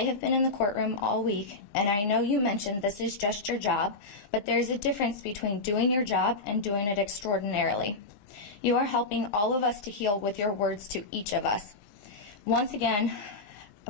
I have been in the courtroom all week, and I know you mentioned this is just your job, but there's a difference between doing your job and doing it extraordinarily. You are helping all of us to heal with your words to each of us. Once again,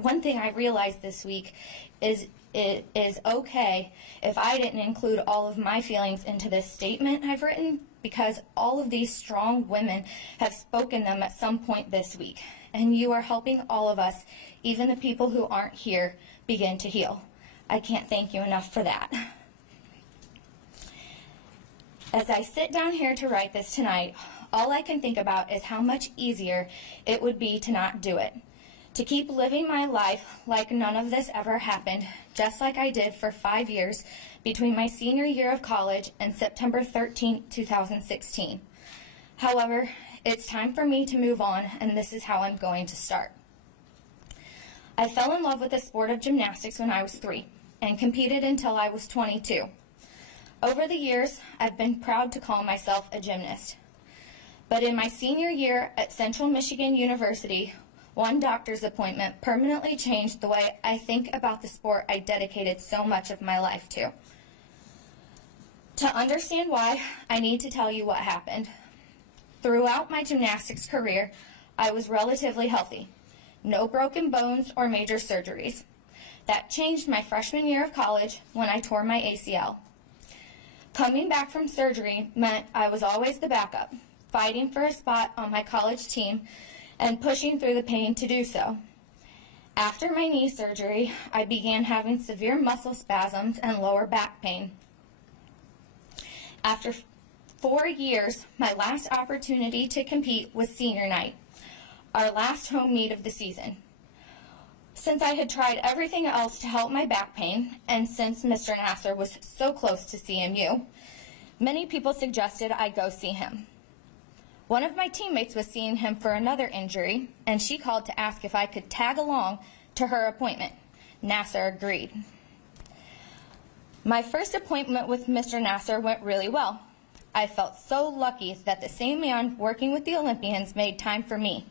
one thing I realized this week is it is okay if I didn't include all of my feelings into this statement I've written, because all of these strong women have spoken them at some point this week, and you are helping all of us, even the people who aren't here, begin to heal. I can't thank you enough for that. As I sit down here to write this tonight, all I can think about is how much easier it would be to not do it. To keep living my life like none of this ever happened, just like I did for 5 years between my senior year of college and September 13, 2016. However, it's time for me to move on, and this is how I'm going to start. I fell in love with the sport of gymnastics when I was 3 and competed until I was 22. Over the years, I've been proud to call myself a gymnast. But in my senior year at Central Michigan University, one doctor's appointment permanently changed the way I think about the sport I dedicated so much of my life to. To understand why, I need to tell you what happened. Throughout my gymnastics career, I was relatively healthy. No broken bones or major surgeries. That changed my freshman year of college when I tore my ACL. Coming back from surgery meant I was always the backup, fighting for a spot on my college team and pushing through the pain to do so. After my knee surgery, I began having severe muscle spasms and lower back pain. After 4 years, my last opportunity to compete was senior night, our last home meet of the season. Since I had tried everything else to help my back pain, and since Mr. Nassar was so close to CMU, many people suggested I go see him. One of my teammates was seeing him for another injury, and she called to ask if I could tag along to her appointment. Nassar agreed. My first appointment with Mr. Nassar went really well. I felt so lucky that the same man working with the Olympians made time for me.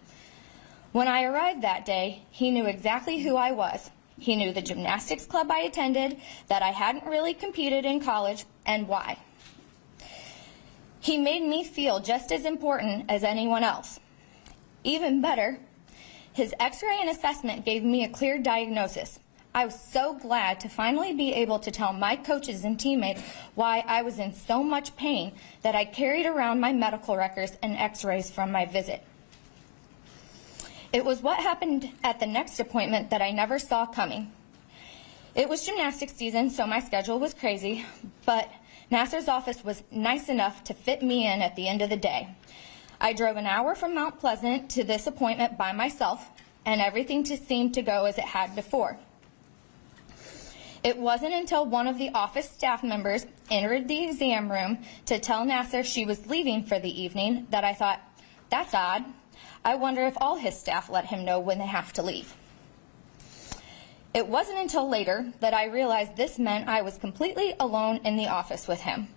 When I arrived that day, he knew exactly who I was. He knew the gymnastics club I attended, that I hadn't really competed in college, and why. He made me feel just as important as anyone else. Even better, his x-ray and assessment gave me a clear diagnosis. I was so glad to finally be able to tell my coaches and teammates why I was in so much pain that I carried around my medical records and x-rays from my visit. It was what happened at the next appointment that I never saw coming. It was gymnastics season, so my schedule was crazy, but Nassar's office was nice enough to fit me in at the end of the day. I drove an hour from Mount Pleasant to this appointment by myself, and everything just seemed to go as it had before. It wasn't until one of the office staff members entered the exam room to tell Nassar she was leaving for the evening that I thought, that's odd. I wonder if all his staff let him know when they have to leave. It wasn't until later that I realized this meant I was completely alone in the office with him.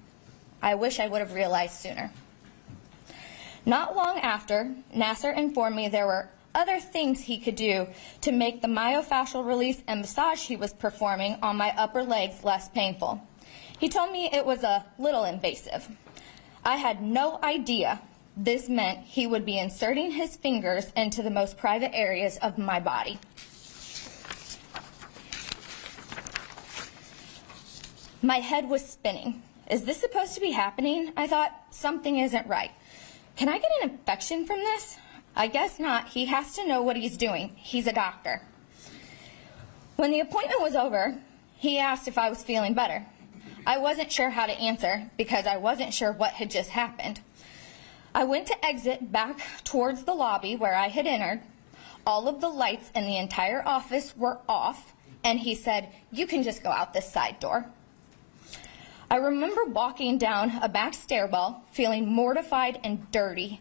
I wish I would have realized sooner. Not long after, Nassar informed me there were other things he could do to make the myofascial release and massage he was performing on my upper legs less painful. He told me it was a little invasive. I had no idea this meant he would be inserting his fingers into the most private areas of my body. My head was spinning. Is this supposed to be happening? I thought, something isn't right. Can I get an infection from this? I guess not. He has to know what he's doing. He's a doctor. When the appointment was over, he asked if I was feeling better. I wasn't sure how to answer because I wasn't sure what had just happened. I went to exit back towards the lobby where I had entered. All of the lights in the entire office were off, and he said, "You can just go out this side door." I remember walking down a back stairwell, feeling mortified and dirty.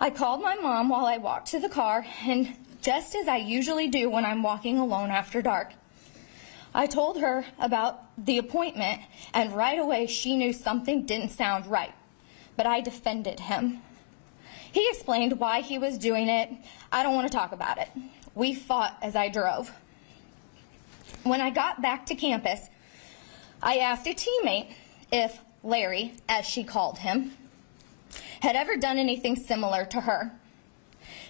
I called my mom while I walked to the car, and just as I usually do when I'm walking alone after dark, I told her about the appointment, and right away she knew something didn't sound right. But I defended him. He explained why he was doing it. I don't want to talk about it. We fought as I drove. When I got back to campus, I asked a teammate if Larry, as she called him, had ever done anything similar to her.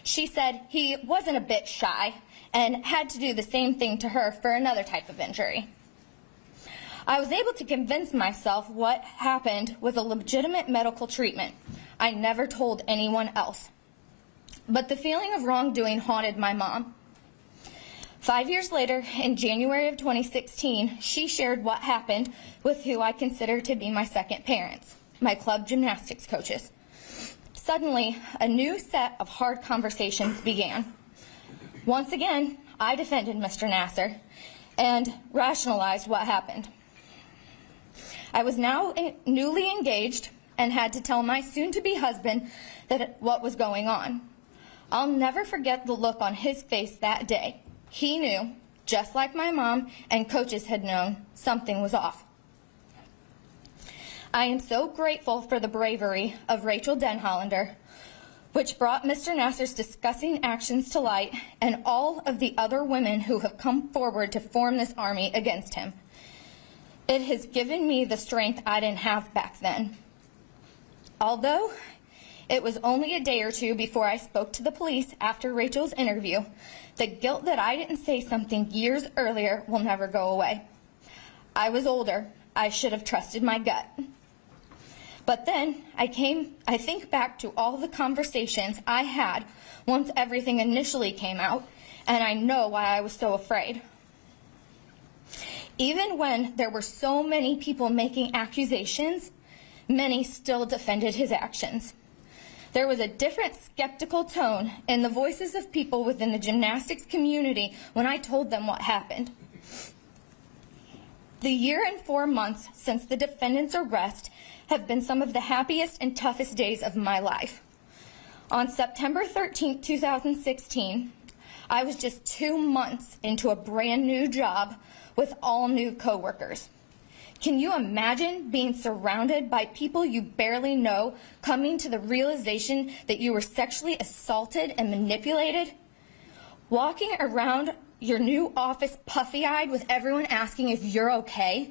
She said he wasn't a bit shy and had to do the same thing to her for another type of injury. I was able to convince myself what happened was a legitimate medical treatment. I never told anyone else. But the feeling of wrongdoing haunted my mom. 5 years later, in January of 2016, she shared what happened with who I consider to be my second parents, my club gymnastics coaches. Suddenly, a new set of hard conversations began. Once again, I defended Mr. Nassar and rationalized what happened. I was now newly engaged and had to tell my soon-to-be husband what was going on. I'll never forget the look on his face that day. He knew, just like my mom and coaches had known, something was off. I am so grateful for the bravery of Rachel Denhollander, which brought Mr. Nassar's disgusting actions to light, and all of the other women who have come forward to form this army against him. It has given me the strength I didn't have back then. Although it was only a day or two before I spoke to the police after Rachel's interview, the guilt that I didn't say something years earlier will never go away. I was older. I should have trusted my gut. But then I think back to all the conversations I had once everything initially came out, and I know why I was so afraid. Even when there were so many people making accusations, many still defended his actions. There was a different skeptical tone in the voices of people within the gymnastics community when I told them what happened. The year and 4 months since the defendant's arrest have been some of the happiest and toughest days of my life. On September 13, 2016, I was just 2 months into a brand new job with all new coworkers. Can you imagine being surrounded by people you barely know, coming to the realization that you were sexually assaulted and manipulated? Walking around your new office puffy-eyed with everyone asking if you're okay?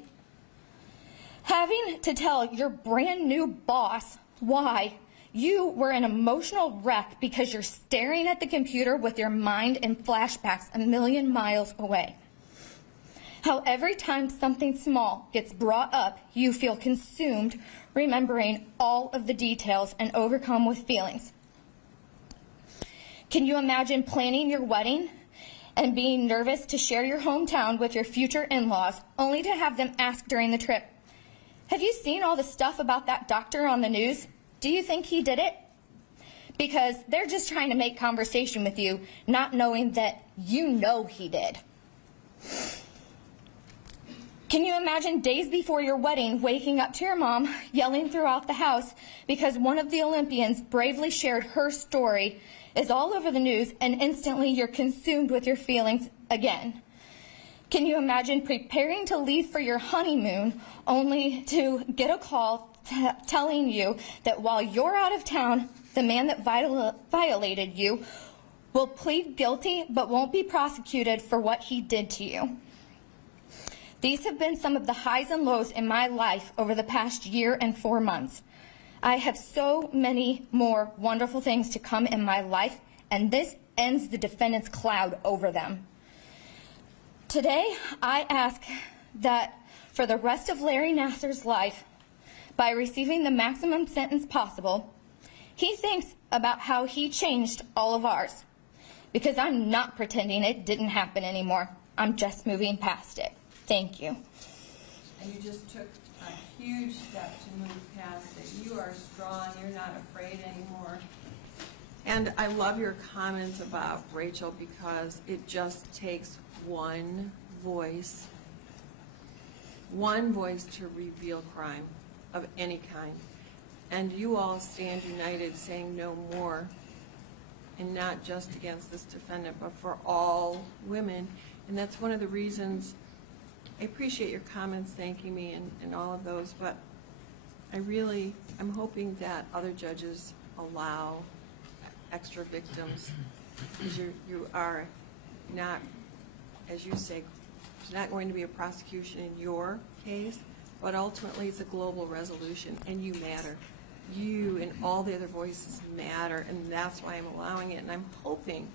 Having to tell your brand new boss why you were an emotional wreck because you're staring at the computer with your mind in flashbacks a million miles away. How every time something small gets brought up, you feel consumed, remembering all of the details and overcome with feelings. Can you imagine planning your wedding and being nervous to share your hometown with your future in-laws, only to have them ask during the trip, "Have you seen all the stuff about that doctor on the news? Do you think he did it?" Because they're just trying to make conversation with you, not knowing that you know he did. Can you imagine days before your wedding waking up to your mom yelling throughout the house because one of the Olympians bravely shared her story, is all over the news, and instantly you're consumed with your feelings again? Can you imagine preparing to leave for your honeymoon only to get a call telling you that while you're out of town, the man that violated you will plead guilty but won't be prosecuted for what he did to you? These have been some of the highs and lows in my life over the past year and 4 months. I have so many more wonderful things to come in my life, and this ends the defendant's cloud over them. Today, I ask that for the rest of Larry Nassar's life, by receiving the maximum sentence possible, he thinks about how he changed all of ours. Because I'm not pretending it didn't happen anymore. I'm just moving past it. Thank you. And you just took a huge step to move past it. You are strong. You're not afraid anymore. And I love your comments about Rachel, because it just takes one voice to reveal crime of any kind. And you all stand united saying no more, and not just against this defendant, but for all women. And that's one of the reasons I appreciate your comments thanking me and all of those, but I'm hoping that other judges allow extra victims, because you are not, as you say, There's not going to be a prosecution in your case, but ultimately it's a global resolution, and you matter. You and all the other voices matter, and that's why I'm allowing it, and I'm hoping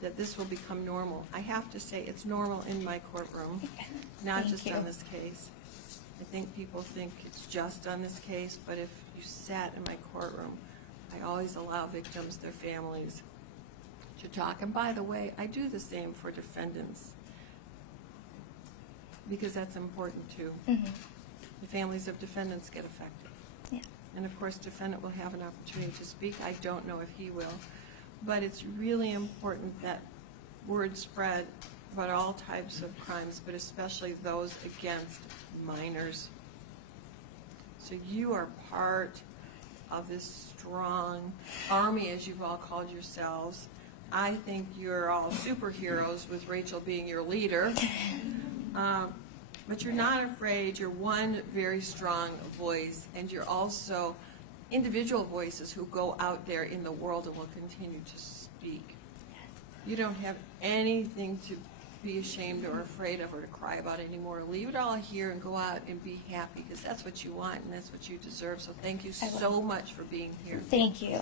that this will become normal. I have to say, it's normal in my courtroom, not just on this case. I think people think it's just on this case, but if you sat in my courtroom, I always allow victims, their families, to talk. And by the way, I do the same for defendants, because that's important too. Mm-hmm. The families of defendants get affected. Yeah. And of course, defendant will have an opportunity to speak. I don't know if he will. But it's really important that word spread about all types of crimes, but especially those against minors. So you are part of this strong army, as you've all called yourselves. I think you're all superheroes, with Rachel being your leader. But you're not afraid. You're one very strong voice, and you're also individual voices who go out there in the world and will continue to speak. You don't have anything to be ashamed or afraid of or to cry about anymore. Leave it all here and go out and be happy, because that's what you want and that's what you deserve. So thank you so much for being here. Thank you.